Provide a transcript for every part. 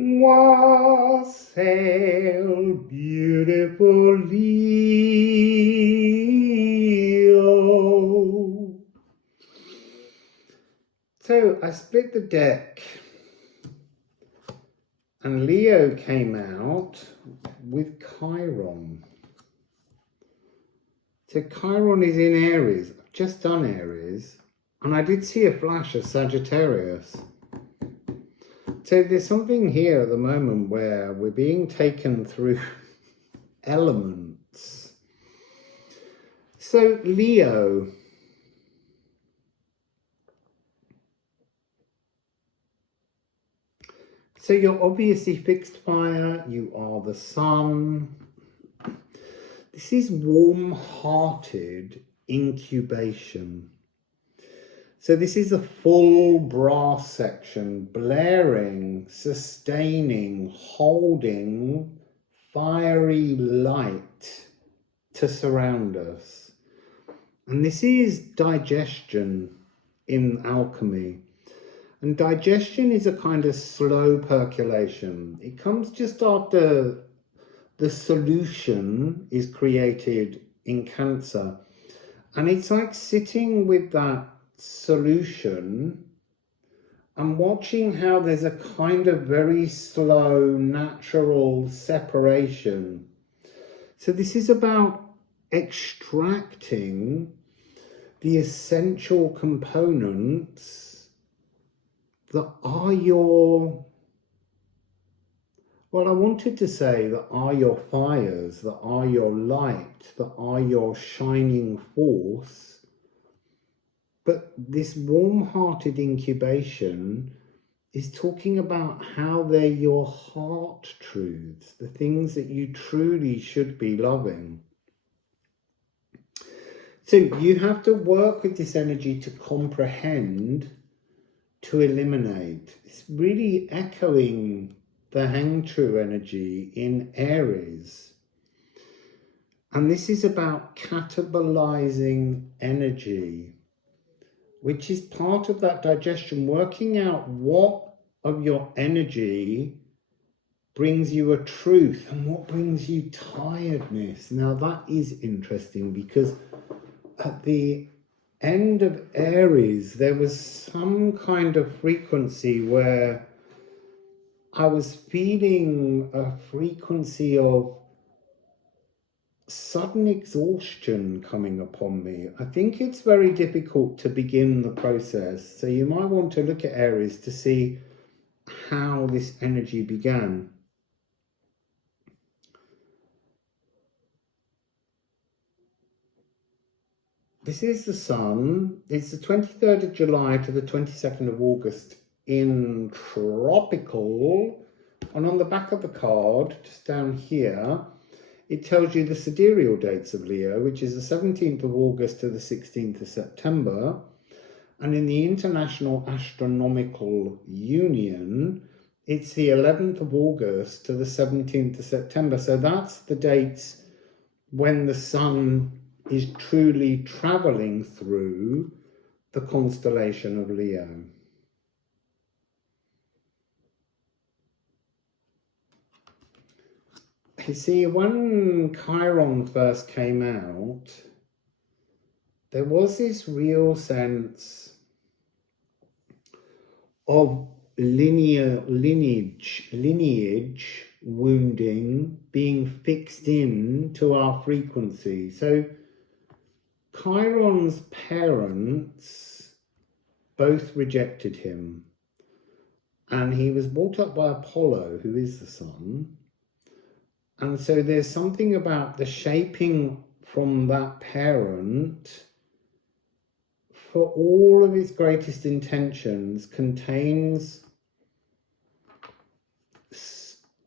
Wassail, beautiful Leo. So I split the deck and Leo came out with Chiron. So Chiron is in Aries. I've just done Aries and I did see a flash of Sagittarius. So there's something here at the moment where we're being taken through elements. So Leo. So you're obviously fixed fire, you are the sun. This is warm-hearted incubation. So this is a full brass section, blaring, sustaining, holding fiery light to surround us. And this is digestion in alchemy. And digestion is a kind of slow percolation. It comes just after the solution is created in Cancer. And it's like sitting with that solution and watching how there's a kind of very slow, natural separation. So this is about extracting the essential components that are your, well, I wanted to say that are your fires, that are your light, that are your shining force. But this warm-hearted incubation is talking about how they're your heart truths, the things that you truly should be loving. So you have to work with this energy to comprehend, to eliminate. It's really echoing the hang true energy in Aries. And this is about catabolizing energy, which is part of that digestion, working out what of your energy brings you a truth and what brings you tiredness. Now that is interesting because at the end of Aries, there was some kind of frequency where I was feeling a frequency of sudden exhaustion coming upon me. I think it's very difficult to begin the process. So you might want to look at Aries to see how this energy began. This is the sun. It's the 23rd of July to the 22nd of August in tropical. And on the back of the card, just down here, it tells you the sidereal dates of Leo, which is the 17th of August to the 16th of September. And in the International Astronomical Union, it's the 11th of August to the 17th of September. So that's the dates when the sun is truly traveling through the constellation of Leo. You see, when Chiron first came out, there was this real sense of lineage wounding being fixed in to our frequency. So Chiron's parents both rejected him, and he was brought up by Apollo, who is the sun. And so there's something about the shaping from that parent, for all of its greatest intentions, contains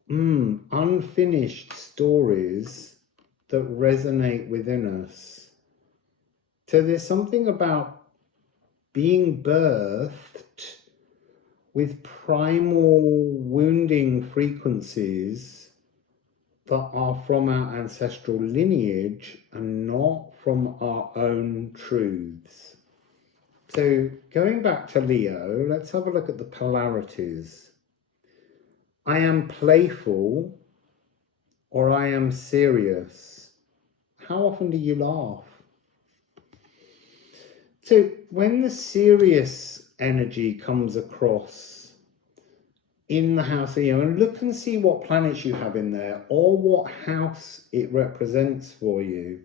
unfinished stories that resonate within us. So there's something about being birthed with primal wounding frequencies that are from our ancestral lineage and not from our own truths. So going back to Leo, let's have a look at the polarities. I am playful or I am serious. How often do you laugh? So when the serious energy comes across in the house, and look and see what planets you have in there or what house it represents for you.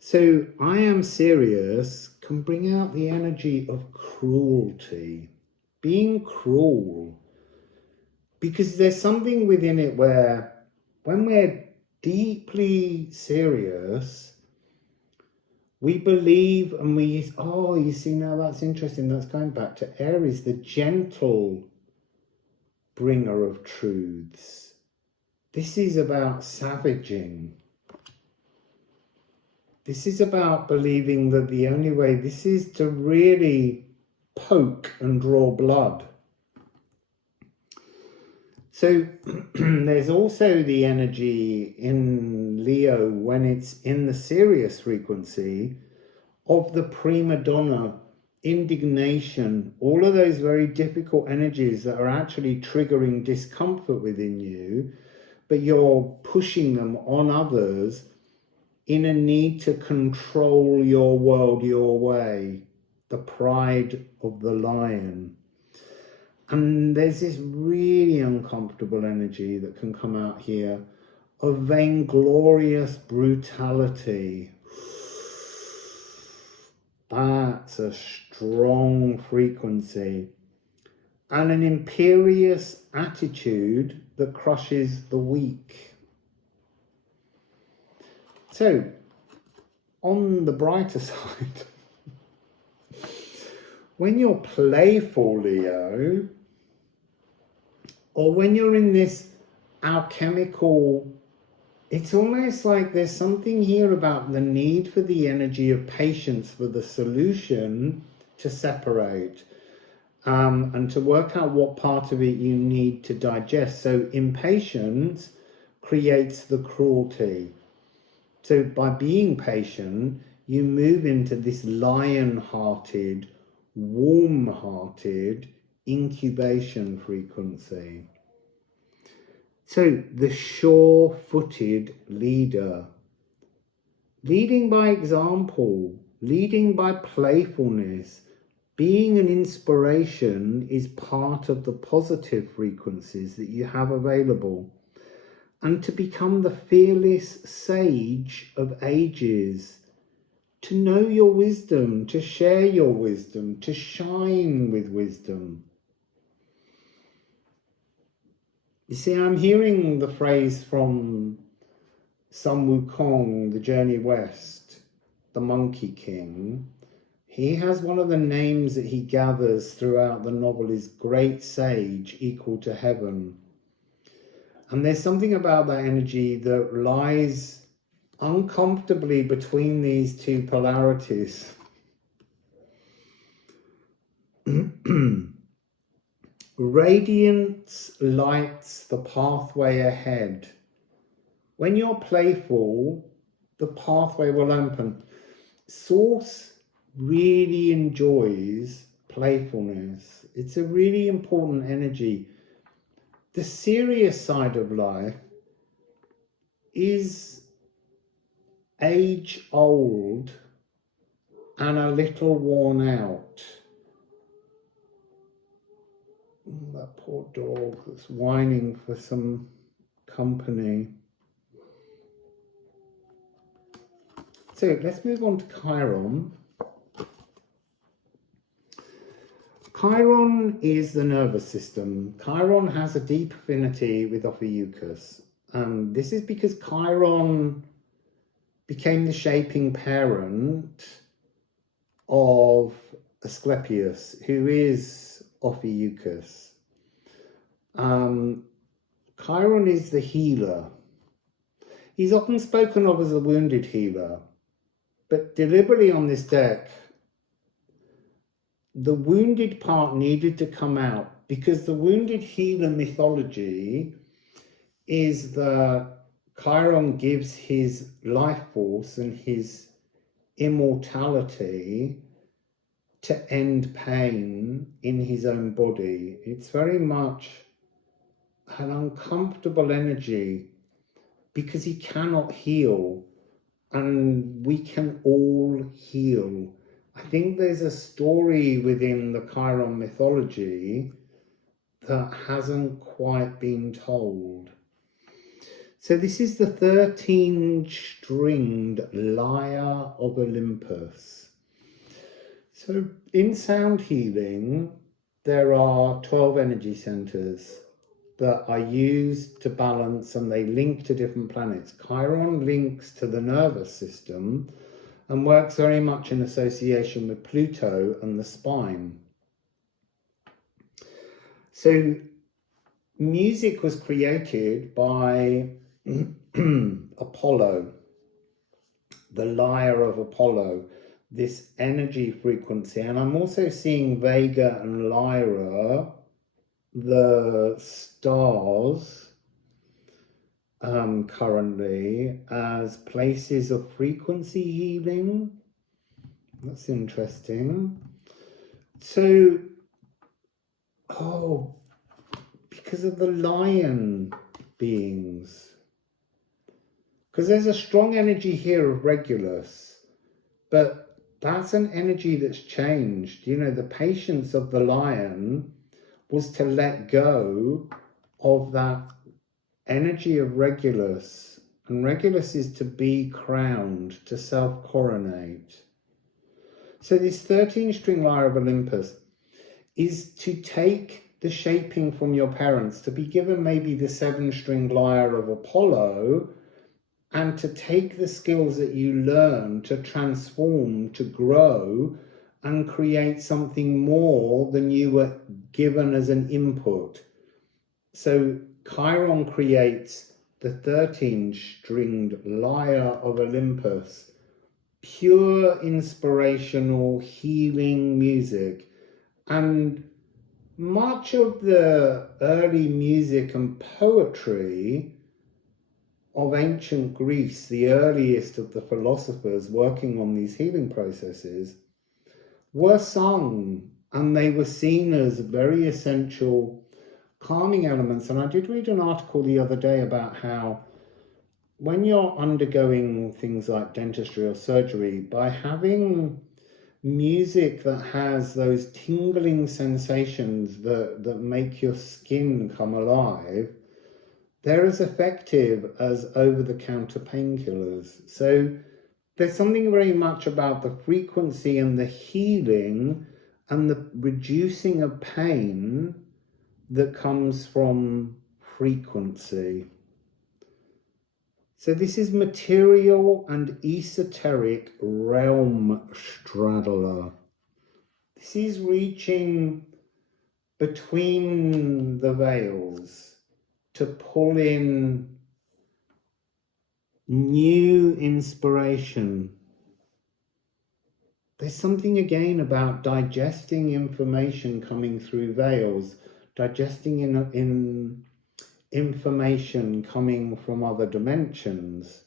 So I am serious can bring out the energy of cruelty, being cruel, because there's something within it where when we're deeply serious, we believe and we, oh, you see, now that's interesting. That's going back to Aries, the gentle bringer of truths. This is about savaging. This is about believing that the only way, this is to really poke and draw blood. So there's also the energy in Leo when it's in the serious frequency of the prima donna, indignation, all of those very difficult energies that are actually triggering discomfort within you, but you're pushing them on others in a need to control your world your way, the pride of the lion. And there's this really uncomfortable energy that can come out here of vainglorious brutality. That's a strong frequency. And an imperious attitude that crushes the weak. So, on the brighter side, when you're playful, Leo, or when you're in this alchemical, it's almost like there's something here about the need for the energy of patience for the solution to separate and to work out what part of it you need to digest. So impatience creates the cruelty. So by being patient, you move into this lion-hearted, warm-hearted incubation frequency. So the sure-footed leader, leading by example, leading by playfulness, being an inspiration is part of the positive frequencies that you have available. And to become the fearless sage of ages, to know your wisdom, to share your wisdom, to shine with wisdom. You see, I'm hearing the phrase from Sun Wukong, the Journey West, the Monkey King. He has one of the names that he gathers throughout the novel is Great Sage, equal to heaven. And there's something about that energy that lies uncomfortably between these two polarities. Radiance lights the pathway ahead. When you're playful, the pathway will open. Source really enjoys playfulness. It's a really important energy. The serious side of life is age old and a little worn out. That poor dog that's whining for some company. So let's move on to Chiron. Chiron is the nervous system. Chiron has a deep affinity with Ophiuchus. This is because Chiron became the shaping parent of Asclepius, who is Ophiuchus. Chiron is the healer. He's often spoken of as a wounded healer, but deliberately on this deck, the wounded part needed to come out because the wounded healer mythology is that Chiron gives his life force and his immortality to end pain in his own body. It's very much an uncomfortable energy because he cannot heal, and we can all heal. I think there's a story within the Chiron mythology that hasn't quite been told. So this is the 13-stringed lyre of Olympus. So in sound healing, there are 12 energy centers that are used to balance, and they link to different planets. Chiron links to the nervous system and works very much in association with Pluto and the spine. So music was created by Apollo, the lyre of Apollo, this energy frequency. And I'm also seeing Vega and Lyra, the stars, currently as places of frequency healing. That's interesting. So, because of the lion beings. Because there's a strong energy here of Regulus, but that's an energy that's changed. You know, the patience of the lion was to let go of that energy of Regulus. And Regulus is to be crowned, to self-coronate. So this 13-string lyre of Olympus is to take the shaping from your parents, to be given maybe the 7-string lyre of Apollo, and to take the skills that you learn to transform, to grow, and create something more than you were given as an input. So Chiron creates the 13-stringed lyre of Olympus, pure inspirational healing music. And much of the early music and poetry of ancient Greece, the earliest of the philosophers working on these healing processes, were sung, and they were seen as very essential calming elements. And I did read an article the other day about how when you're undergoing things like dentistry or surgery, by having music that has those tingling sensations that make your skin come alive, they're as effective as over-the-counter painkillers. So there's something very much about the frequency and the healing and the reducing of pain that comes from frequency. So this is material and esoteric realm straddler. This is reaching between the veils to pull in new inspiration. There's something again about digesting information coming through veils, digesting in information coming from other dimensions.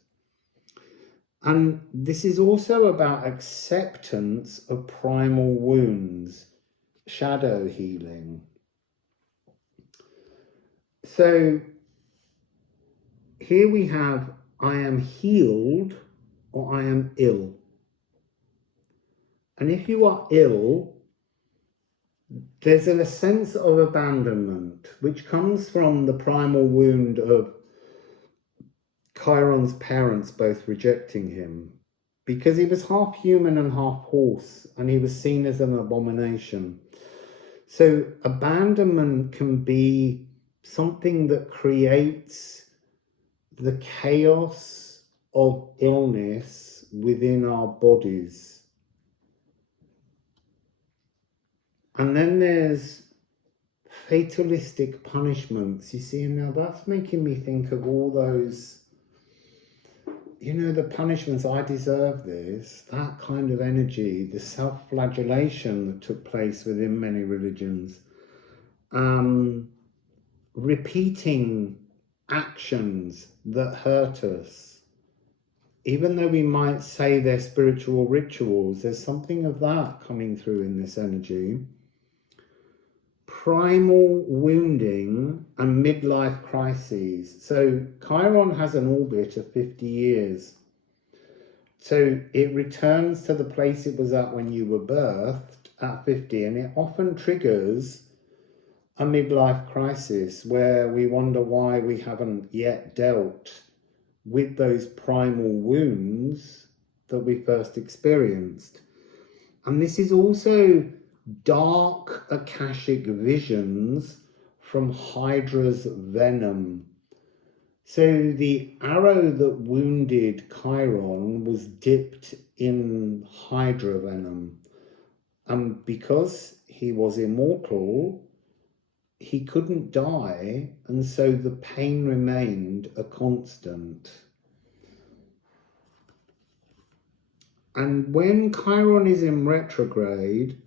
And this is also about acceptance of primal wounds, shadow healing. So here we have, I am healed or I am ill. And if you are ill, there's a sense of abandonment, which comes from the primal wound of Chiron's parents both rejecting him, because he was half human and half horse, and he was seen as an abomination. So abandonment can be something that creates the chaos of illness within our bodies. And then there's fatalistic punishments. You see, now that's making me think of all those, you know, the punishments, I deserve this, that kind of energy, the self-flagellation that took place within many religions. Repeating actions that hurt us. Even though we might say they're spiritual rituals, there's something of that coming through in this energy. primal wounding and midlife crises. So Chiron has an orbit of 50 years. So it returns to the place it was at when you were birthed at 50, and it often triggers a midlife crisis where we wonder why we haven't yet dealt with those primal wounds that we first experienced. And this is also dark Akashic visions from Hydra's venom. So the arrow that wounded Chiron was dipped in Hydra venom. And because he was immortal, he couldn't die, and so the pain remained a constant. And when Chiron is in retrograde,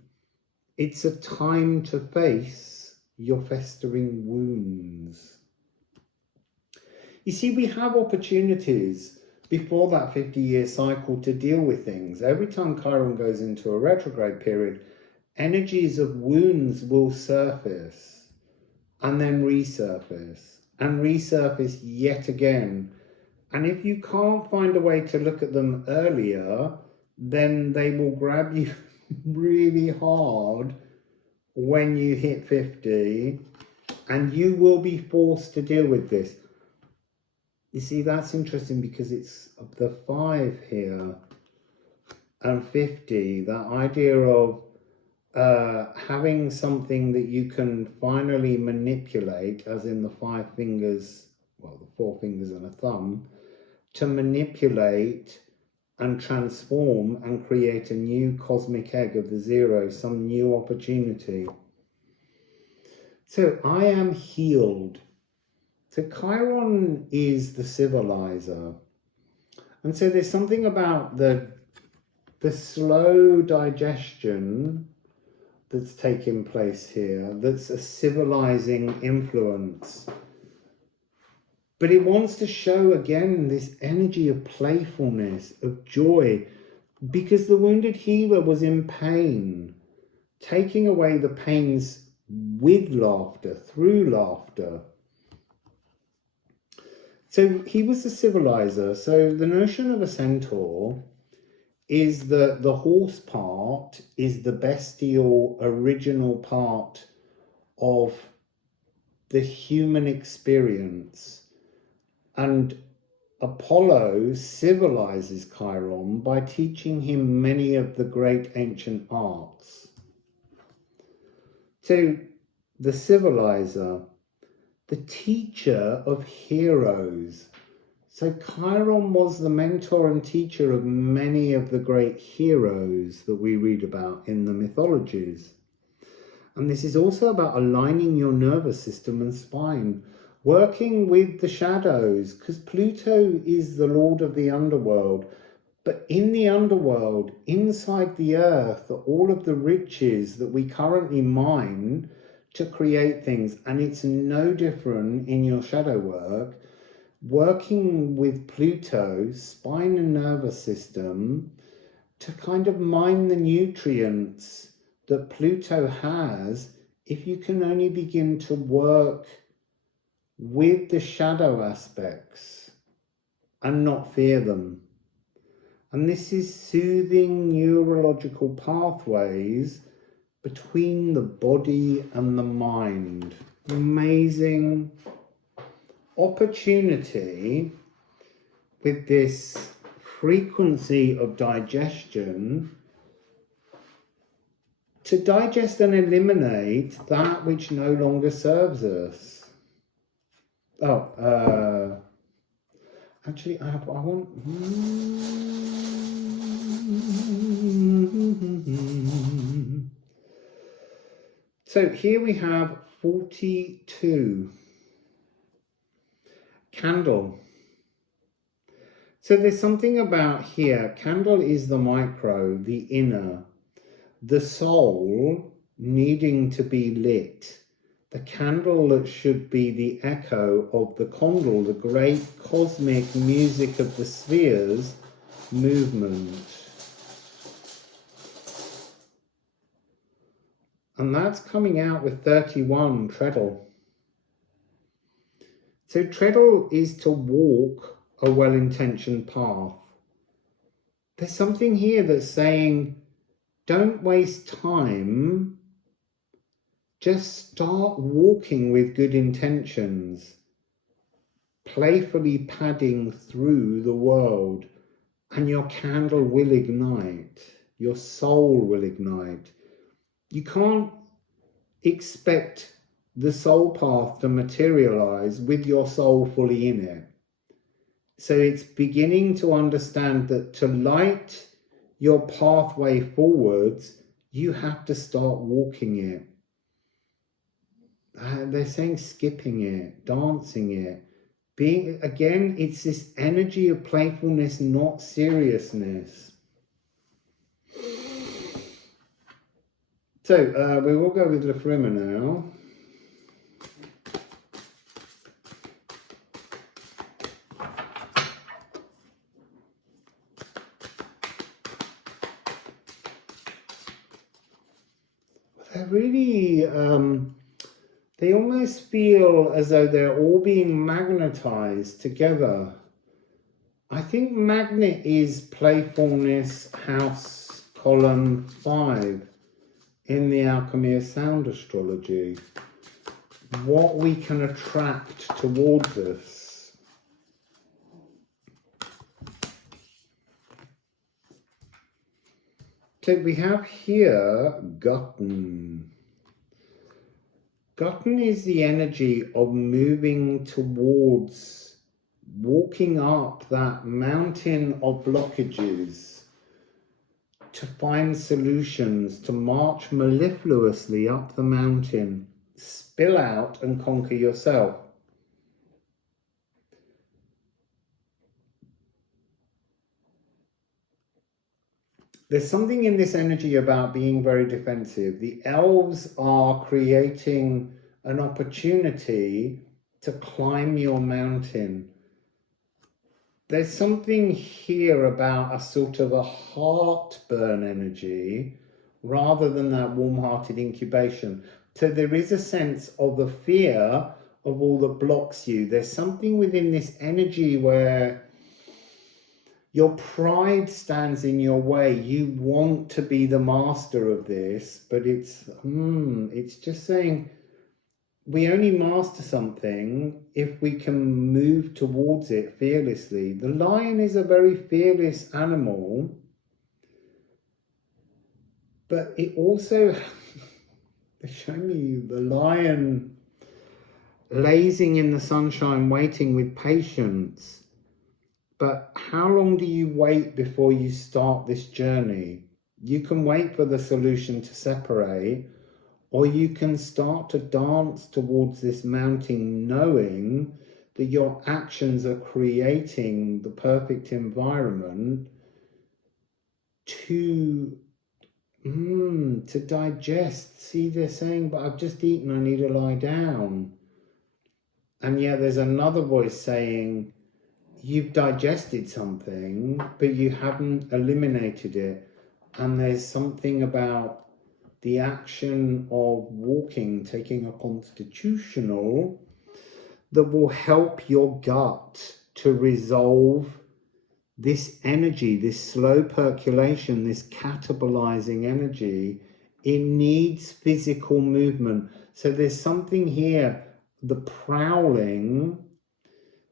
it's a time to face your festering wounds. You see, we have opportunities before that 50-year cycle to deal with things. Every time Chiron goes into a retrograde period, energies of wounds will surface and then resurface and resurface yet again. And if you can't find a way to look at them earlier, then they will grab you really hard when you hit 50, and you will be forced to deal with this. You see, that's interesting because it's the 5 here and 50, that idea of having something that you can finally manipulate, as in the 5 fingers, well, the 4 fingers and a thumb, to manipulate and transform and create a new cosmic egg of the zero, some new opportunity. So I am healed. So Chiron is the civilizer. And so there's something about the slow digestion that's taking place here, that's a civilizing influence. But it wants to show again this energy of playfulness, of joy, because the wounded healer was in pain, taking away the pains with laughter, through laughter. So he was the civilizer. So the notion of a centaur is that the horse part is the bestial original part of the human experience. And Apollo civilizes Chiron by teaching him many of the great ancient arts. So the civilizer, the teacher of heroes. So Chiron was the mentor and teacher of many of the great heroes that we read about in the mythologies. And this is also about aligning your nervous system and spine, working with the shadows, because Pluto is the lord of the underworld. But in the underworld, inside the earth, are all of the riches that we currently mine to create things. And it's no different in your shadow work. Working with Pluto, spine and nervous system, to kind of mine the nutrients that Pluto has, if you can only begin to work with the shadow aspects and not fear them. And this is soothing neurological pathways between the body and the mind. Amazing opportunity with this frequency of digestion to digest and eliminate that which no longer serves us. Actually, I want. So here we have 42. Candle. So there's something about here. Candle is the micro, the inner, the soul needing to be lit. The candle that should be the echo of the condal, the great cosmic music of the spheres movement. And that's coming out with 31 treadle. So treadle is to walk a well-intentioned path. There's something here that's saying, don't waste time. Just start walking with good intentions, playfully padding through the world, and your candle will ignite. Your soul will ignite. You can't expect the soul path to materialize with your soul fully in it. So it's beginning to understand that to light your pathway forwards, you have to start walking it. They're saying skipping it, dancing it. Being, again, it's this energy of playfulness, not seriousness. So we will go with Liffruma now. They're really, they almost feel as though they're all being magnetized together. I think magnet is playfulness, house, column 5 in the Alchemy of Sound Astrology. What we can attract towards us. So we have here Gotten. Gotten is the energy of moving towards, walking up that mountain of blockages to find solutions, to march mellifluously up the mountain, spill out and conquer yourself. There's something in this energy about being very defensive. The elves are creating an opportunity to climb your mountain. There's something here about a sort of a heartburn energy rather than that warm-hearted incubation. So there is a sense of the fear of all that blocks you. There's something within this energy where your pride stands in your way. You want to be the master of this, but it's just saying we only master something if we can move towards it fearlessly. The lion is a very fearless animal, but it also, they show me the lion lazing in the sunshine, waiting with patience. But how long do you wait before you start this journey? You can wait for the solution to separate, or you can start to dance towards this mountain knowing that your actions are creating the perfect environment to digest. See, they're saying, but I've just eaten, I need to lie down. And yet there's another voice saying, you've digested something, but you haven't eliminated it. And there's something about the action of walking, taking a constitutional, that will help your gut to resolve this energy, this slow percolation, this catabolizing energy. It needs physical movement. So there's something here, the prowling,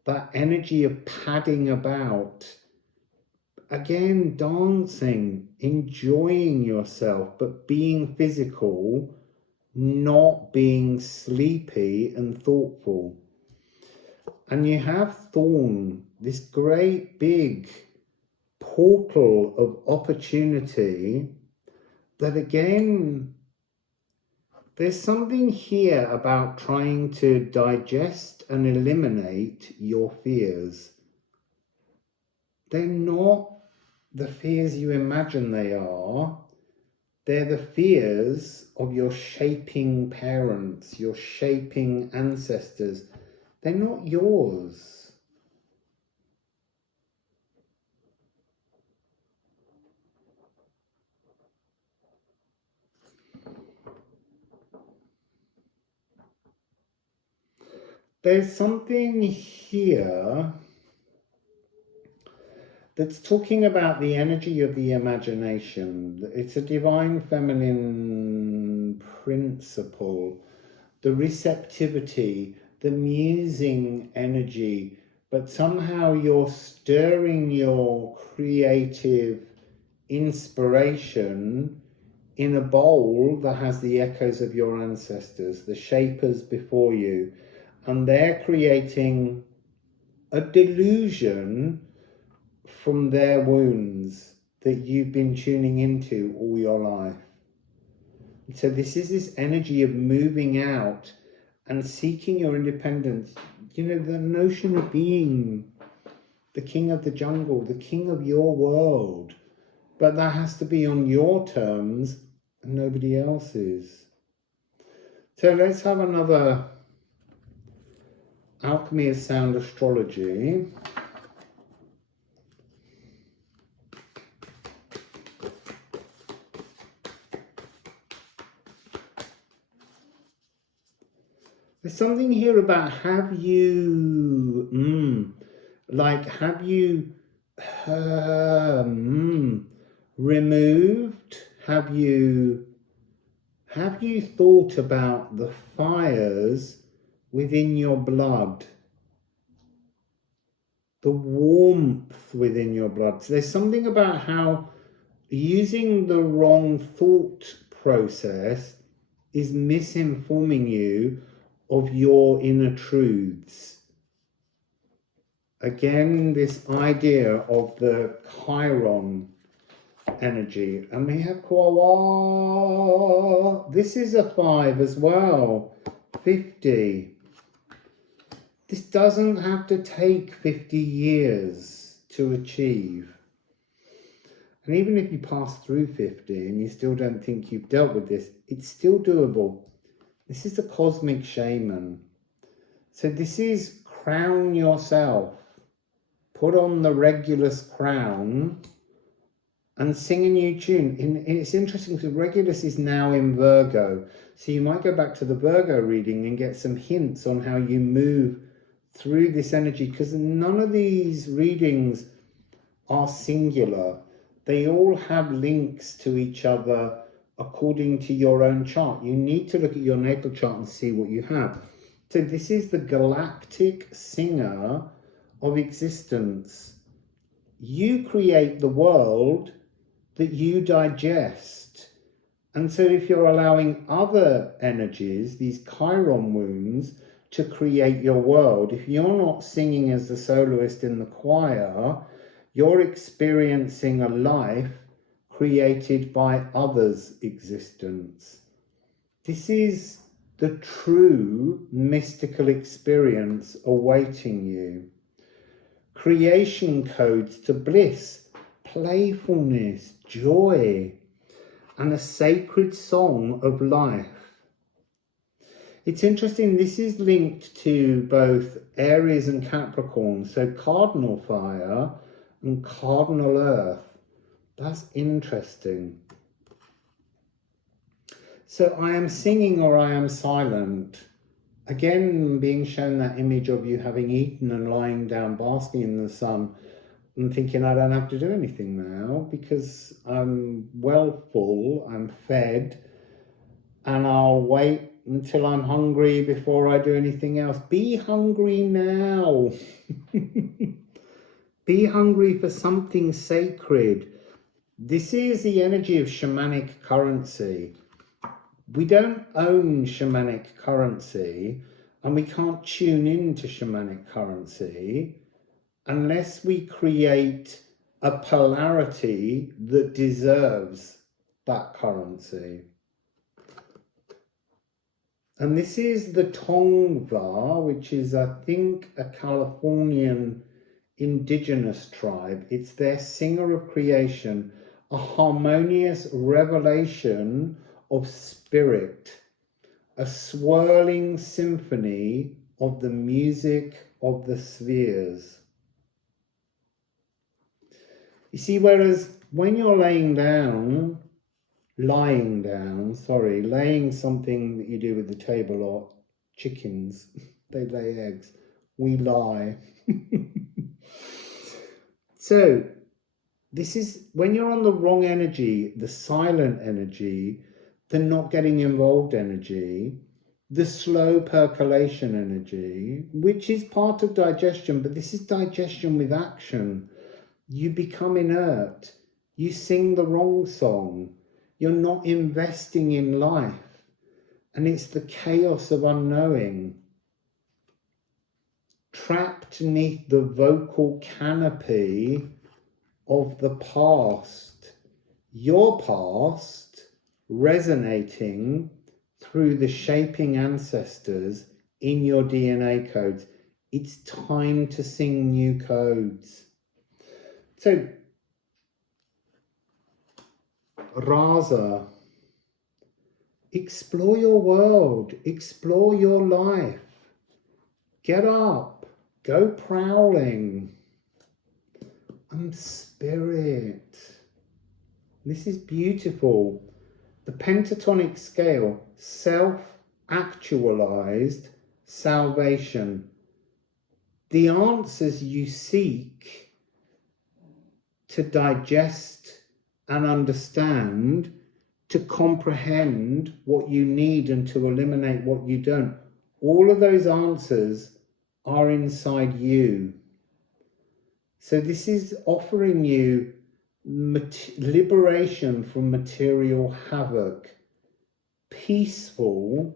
that energy of padding about, again, dancing, enjoying yourself, but being physical, not being sleepy and thoughtful. And you have Thorn, this great big portal of opportunity that, again, there's something here about trying to digest and eliminate your fears. They're not the fears you imagine they are. They're the fears of your shaping parents, your shaping ancestors. They're not yours. there's something here that's talking about the energy of the imagination. It's a divine feminine principle, the receptivity, the musing energy, but somehow you're stirring your creative inspiration in a bowl that has the echoes of your ancestors, the shapers before you, and they're creating a delusion from their wounds that you've been tuning into all your life. So this is this energy of moving out and seeking your independence. You know, the notion of being the king of the jungle, the king of your world, but that has to be on your terms and nobody else's. So let's have another Alchemy of Sound Astrology. There's something here about have you removed, have you thought about the fires within your blood, the warmth within your blood? So there's something about how using the wrong thought process is misinforming you of your inner truths. Again, this idea of the Chiron energy. And we have Kawa. This is a 5 as well. 50. This doesn't have to take 50 years to achieve. And even if you pass through 50 and you still don't think you've dealt with this, it's still doable. This is the cosmic shaman. So this is crown yourself. Put on the Regulus crown and sing a new tune. And it's interesting because Regulus is now in Virgo. So you might go back to the Virgo reading and get some hints on how you move through this energy, because none of these readings are singular. They all have links to each other according to your own chart. You need to look at your natal chart and see what you have. So this is the galactic singer of existence. You create the world that you digest. And so if you're allowing other energies, these Chiron wounds, to create your world, if you're not singing as the soloist in the choir, you're experiencing a life created by others' existence. This is the true mystical experience awaiting you. Creation codes to bliss, playfulness, joy, and a sacred song of life. It's interesting, this is linked to both Aries and Capricorn, so cardinal fire and cardinal earth. That's interesting. So I am singing or I am silent. Again, being shown that image of you having eaten and lying down basking in the sun and thinking I don't have to do anything now because I'm well full, I'm fed, and I'll wait until I'm hungry before I do anything else. Be hungry now. Be hungry for something sacred. This is the energy of shamanic currency. We don't own shamanic currency, and we can't tune into shamanic currency unless we create a polarity that deserves that currency. And this is the Tongva, which is, I think, a Californian indigenous tribe. It's their singer of creation, a harmonious revelation of spirit, a swirling symphony of the music of the spheres. You see, whereas when you're laying something that you do with the table or chickens, they lay eggs. We lie. So this is when you're on the wrong energy, the silent energy, the not getting involved energy, the slow percolation energy, which is part of digestion, but this is digestion with action. You become inert. You sing the wrong song. You're not investing in life. And it's the chaos of unknowing. Trapped beneath the vocal canopy of the past. Your past resonating through the shaping ancestors in your DNA codes. It's time to sing new codes. So, Raza, explore your world, explore your life. Get up, go prowling. Spirit. This is beautiful. The pentatonic scale, self-actualized salvation. The answers you seek to digest and understand, to comprehend what you need and to eliminate what you don't. All of those answers are inside you. So this is offering you liberation from material havoc, peaceful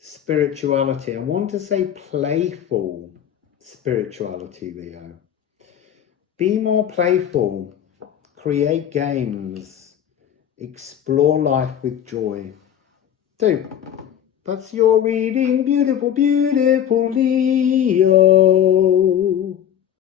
spirituality. I want to say playful spirituality, Leo. Be more playful, create games, explore life with joy. So, that's your reading, beautiful, beautiful Leo.